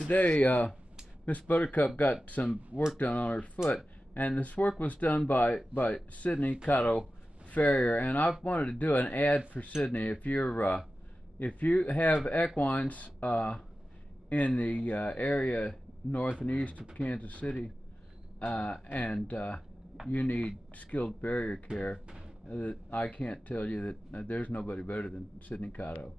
Today, Miss Buttercup got some work done on her foot, and this work was done by Sydney Kotow, farrier. And I wanted to do an ad for Sydney. If you have equines in the area north and east of Kansas City, and you need skilled farrier care, I can't tell you that there's nobody better than Sydney Kotow.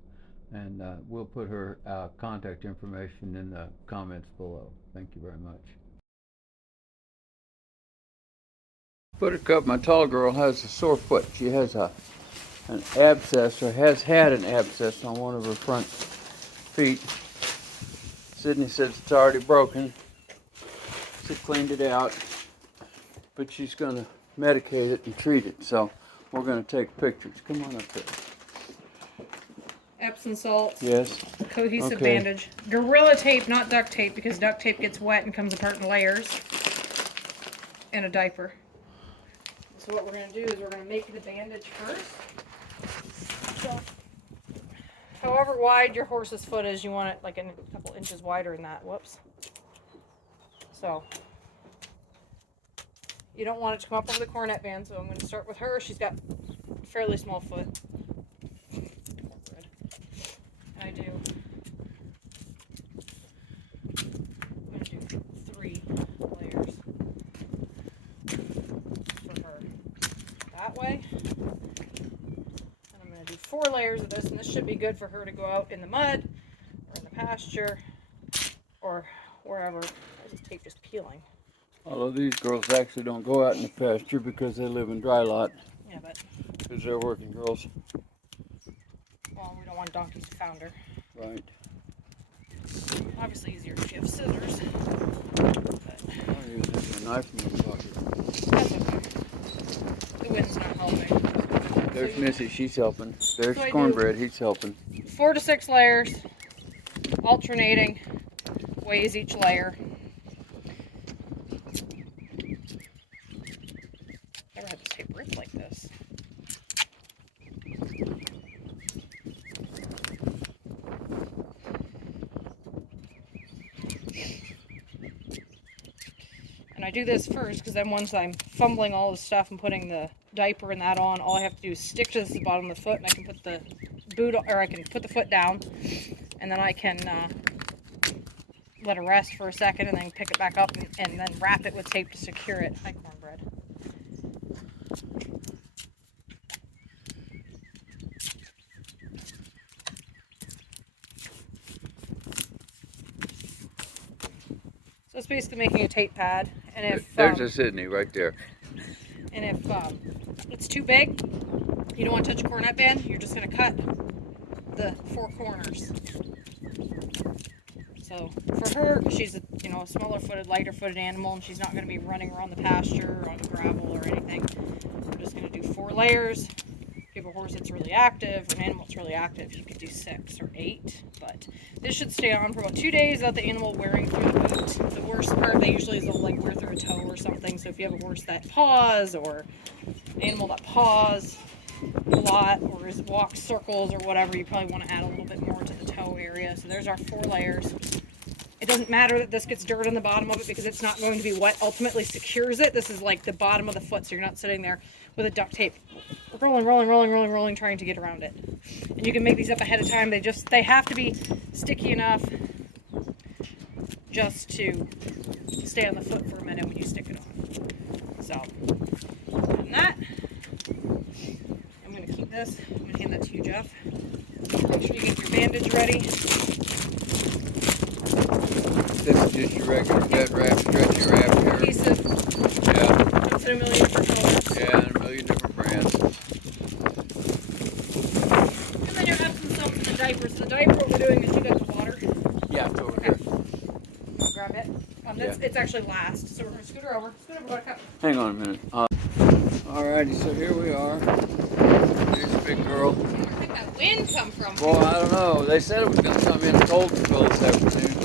And we'll put her contact information in the comments below. Thank you very much. Buttercup, my tall girl, has a sore foot. She has an abscess, or has had an abscess on one of her front feet. Sydney says it's already broken. She cleaned it out, but she's going to medicate it and treat it. So we're going to take pictures. Come on up here. Epsom salts. Yes. Cohesive bandage. Gorilla tape, not duct tape, because duct tape gets wet and comes apart in layers. And a diaper. So what we're going to do is we're going to make the bandage first. So, however wide your horse's foot is, you want it like a couple inches wider than that. Whoops. So, you don't want it to come up over the cornet band, so I'm going to start with her. She's got a fairly small foot. I'm going to do 3 layers for her that way. And I'm going to do 4 layers of this, and this should be good for her to go out in the mud or in the pasture or wherever. This tape just peeling. Although these girls actually don't go out in the pasture because they live in dry lot. Yeah, but because they're working girls. Well, we don't want donkeys to founder. Right. Obviously easier if you have scissors. But I'll use a knife in my pocket. that's okay. The wind's not helping. There's Missy, she's helping. There's So Cornbread, he's helping. 4 to 6 layers, alternating, weighs each layer. Never had this tape ripped like this. And I do this first because then once I'm fumbling all the stuff and putting the diaper and that on, all I have to do is stick to the bottom of the foot, and I can put the boot, or I can put the foot down, and then I can let it rest for a second, and then pick it back up, and then wrap it with tape to secure it. Hi, Cornbread. So it's basically making a tape pad, and if There's a Sydney right there. and if it's too big, you don't want to touch a cornet band, you're just going to cut the 4 corners. So for her, she's a smaller footed, lighter footed animal, and she's not going to be running around the pasture or on gravel or anything. We're just going to do 4 layers. If you have a horse that's really active, or an animal that's really active, you could do 6 or 8. But this should stay on for about 2 days without the animal wearing through the boot. The worst part, they usually is they'll like wear through a toe or something. So if you have a horse that paws, or an animal that paws a lot, or walks circles or whatever, you probably want to add a little bit more to the toe area. So there's our 4 layers. It doesn't matter that this gets dirt on the bottom of it because it's not going to be what ultimately secures it. This is like the bottom of the foot, so you're not sitting there with a duct tape rolling, trying to get around it. And you can make these up ahead of time. They have to be sticky enough just to stay on the foot for a minute when you stick it on. So, and that, I'm going to keep this. I'm going to hand that to you, Jeff. Make sure you get your bandage ready. This is just your regular bed wrap, stretchy wrap here. Adhesive. Yeah. Comes in a million different colors. Yeah, and a million different brands. And then your Epsom salts in the diaper. So the diaper, what we're doing is you got the water. Yeah, it's over here. I'll grab it. It's actually last. So we're going to scoot her over. Scoot over, Buttercup. Hang on a minute. Alrighty, so here we are. Here's a big girl. Where did that wind come from? Well, I don't know. They said it was going to come in cold spell this afternoon.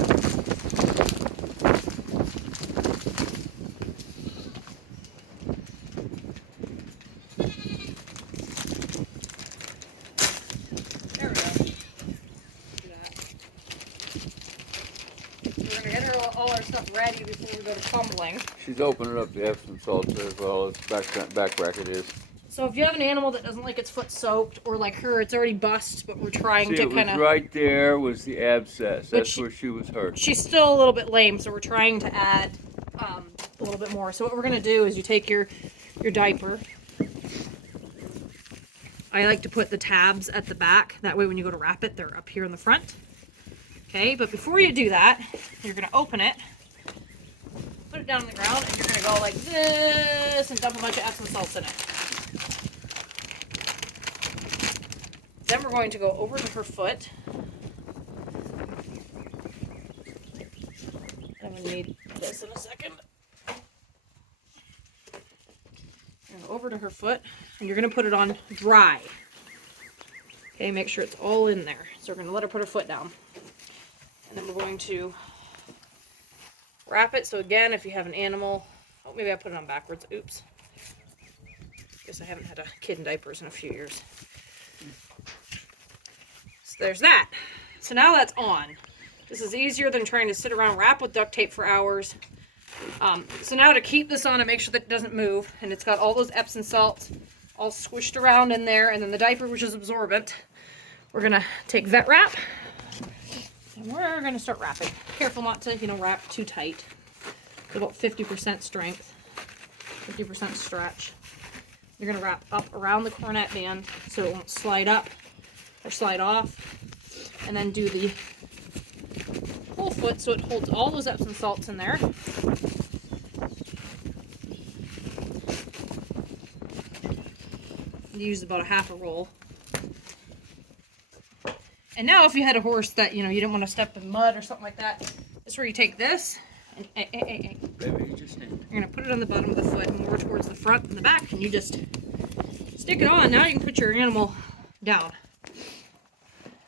There we go. Do that. get all our stuff ready before we go to tumbling. She's opening up the Epsom salts as well as back bracket is. So if you have an animal that doesn't like its foot soaked, or like her, it's already bust, but we're trying to kind of... right there was the abscess. That's where she was hurt. She's still a little bit lame, so we're trying to add a little bit more. So what we're going to do is you take your diaper. I like to put the tabs at the back. That way when you go to wrap it, they're up here in the front. Okay, but before you do that, you're going to open it, put it down on the ground, and you're going to go like this and dump a bunch of Epsom salts in it. Then we're going to go over to her foot. I'm going to need this in a second. Go over to her foot, and you're going to put it on dry. Okay, make sure it's all in there. So we're going to let her put her foot down. And then we're going to wrap it. So again, if you have an animal... Oh, maybe I put it on backwards. Oops. Guess I haven't had a kid in diapers in a few years. So there's that. So now that's on. This is easier than trying to sit around wrap with duct tape for hours. So now to keep this on and make sure that it doesn't move, and it's got all those Epsom salts all squished around in there, and then the diaper, which is absorbent, we're going to take vet wrap, and we're going to start wrapping. Careful not to, wrap too tight. It's about 50% strength, 50% stretch. You're going to wrap up around the cornet band so it won't slide up or slide off, and then do the whole foot so it holds all those Epsom salts in there. Use about a half a roll. And now if you had a horse that, you didn't want to step in mud or something like that, this is where you take this and you're going to put it on the bottom of the foot and more towards the front and the back, and you just stick it on. Now you can put your animal down.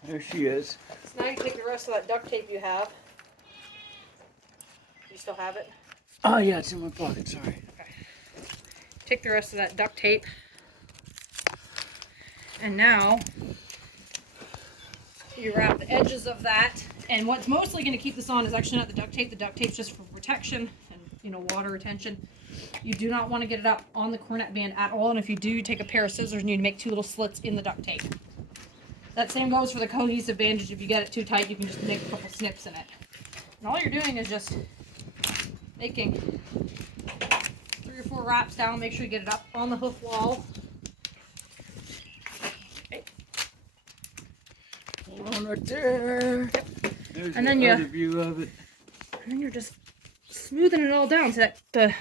There she is. So now you take the rest of that duct tape you have. You still have it? Oh yeah, it's in my pocket, sorry. Okay. Take the rest of that duct tape. And now you wrap the edges of that. And what's mostly going to keep this on is actually not the duct tape. The duct tape's just for protection and water retention. You do not want to get it up on the cornet band at all. And if you do, you take a pair of scissors and you make 2 little slits in the duct tape. That same goes for the cohesive bandage. If you get it too tight, you can just make a couple snips in it. And all you're doing is just making 3 or 4 wraps down. Make sure you get it up on the hoof wall. One right there. There's and then you view of it. And then you're just smoothing it all down so that the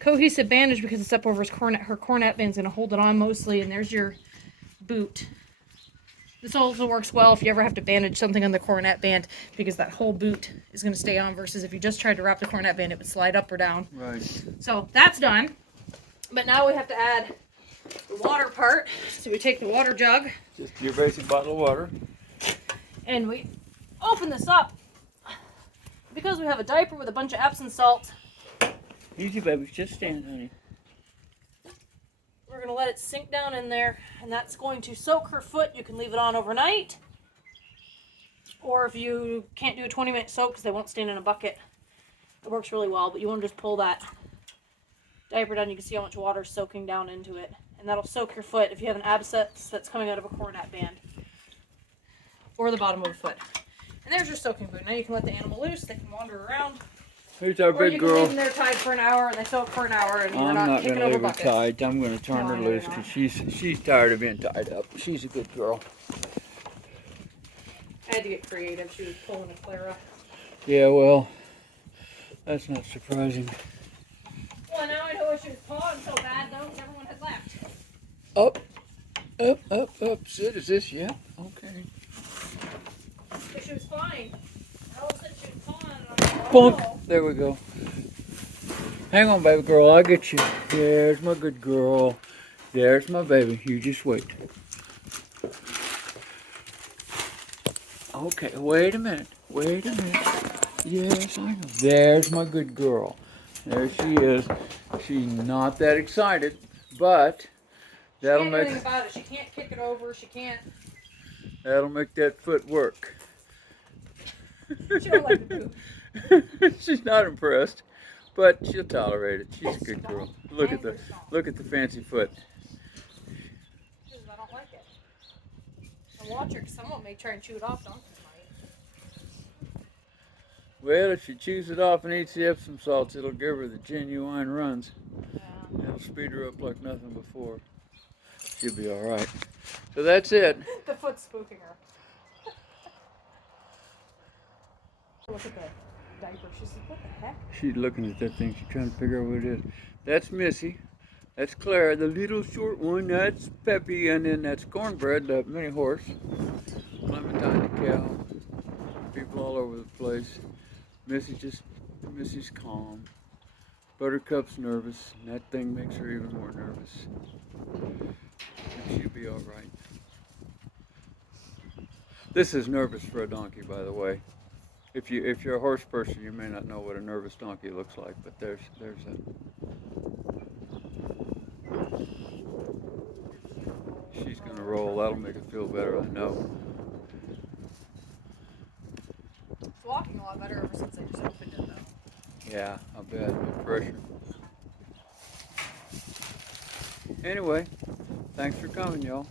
cohesive bandage, because it's up over her cornet band's going to hold it on mostly. And there's your boot. This also works well if you ever have to bandage something on the cornet band, because that whole boot is going to stay on, versus if you just tried to wrap the cornet band, it would slide up or down. Right. So that's done. But now we have to add the water part. So we take the water jug. Just your basic bottle of water. And we open this up. Because we have a diaper with a bunch of Epsom salts. Easy, baby. Just stand, honey. We're going to let it sink down in there. And that's going to soak her foot. You can leave it on overnight. Or if you can't do a 20-minute soak because they won't stand in a bucket, it works really well. But you want to just pull that diaper down. You can see how much water is soaking down into it. And that'll soak your foot if you have an abscess that's coming out of a cornet band. Or the bottom of the foot. And there's your soaking boot. Now you can let the animal loose. They can wander around. Here's our big girl. Or you can leave them there tied for an hour, and they soak for an hour, and you're not kicking over buckets. I'm not going to leave her tied. I'm going to turn her loose because she's tired of being tied up. She's a good girl. I had to get creative. She was pulling a flare up. Yeah, well, that's not surprising. Well, now I know why she was pawing so bad, though, because everyone had left. Up, up, up, up. Sid, is this? Yeah, okay. But she was fine. All of a sudden she was pawing, and I'm like, Bonk. oh. There we go. Hang on, baby girl. I'll get you. There's my good girl. There's my baby. You just wait. Okay, wait a minute. Wait a minute. Yes, I know. There's my good girl. There she is. She's not that excited, but that'll She can't do make... anything about it. She can't kick it over. She can't... That'll make that foot work. She don't like the poop. She's not impressed, but she'll tolerate it. She's a good Stop. girl. Angry stop. Look at the fancy foot. She says, I don't like it. And watch her, 'cause someone may try and chew it off. Donkeys might. Well, if she chews it off and eats the Epsom salts, it'll give her the genuine runs. Yeah. It'll speed her up like nothing before. She'll be all right. So that's it. The foot's spooking her. Look at the diaper. She's like, what the heck? She's looking at that thing. She's trying to figure out what it is. That's Missy. That's Clara, the little short one. That's Peppy, and then that's Cornbread, the mini horse. Clementine the cow. People all over the place. Missy's calm. Buttercup's nervous, and that thing makes her even more nervous. But she'll be all right. This is nervous for a donkey, by the way. If you're a horse person, you may not know what a nervous donkey looks like, but there's a. She's gonna roll. That'll make it feel better, I know. It's walking a lot better ever since I just opened it, though. Yeah, I bet. No pressure. Anyway, thanks for coming, y'all.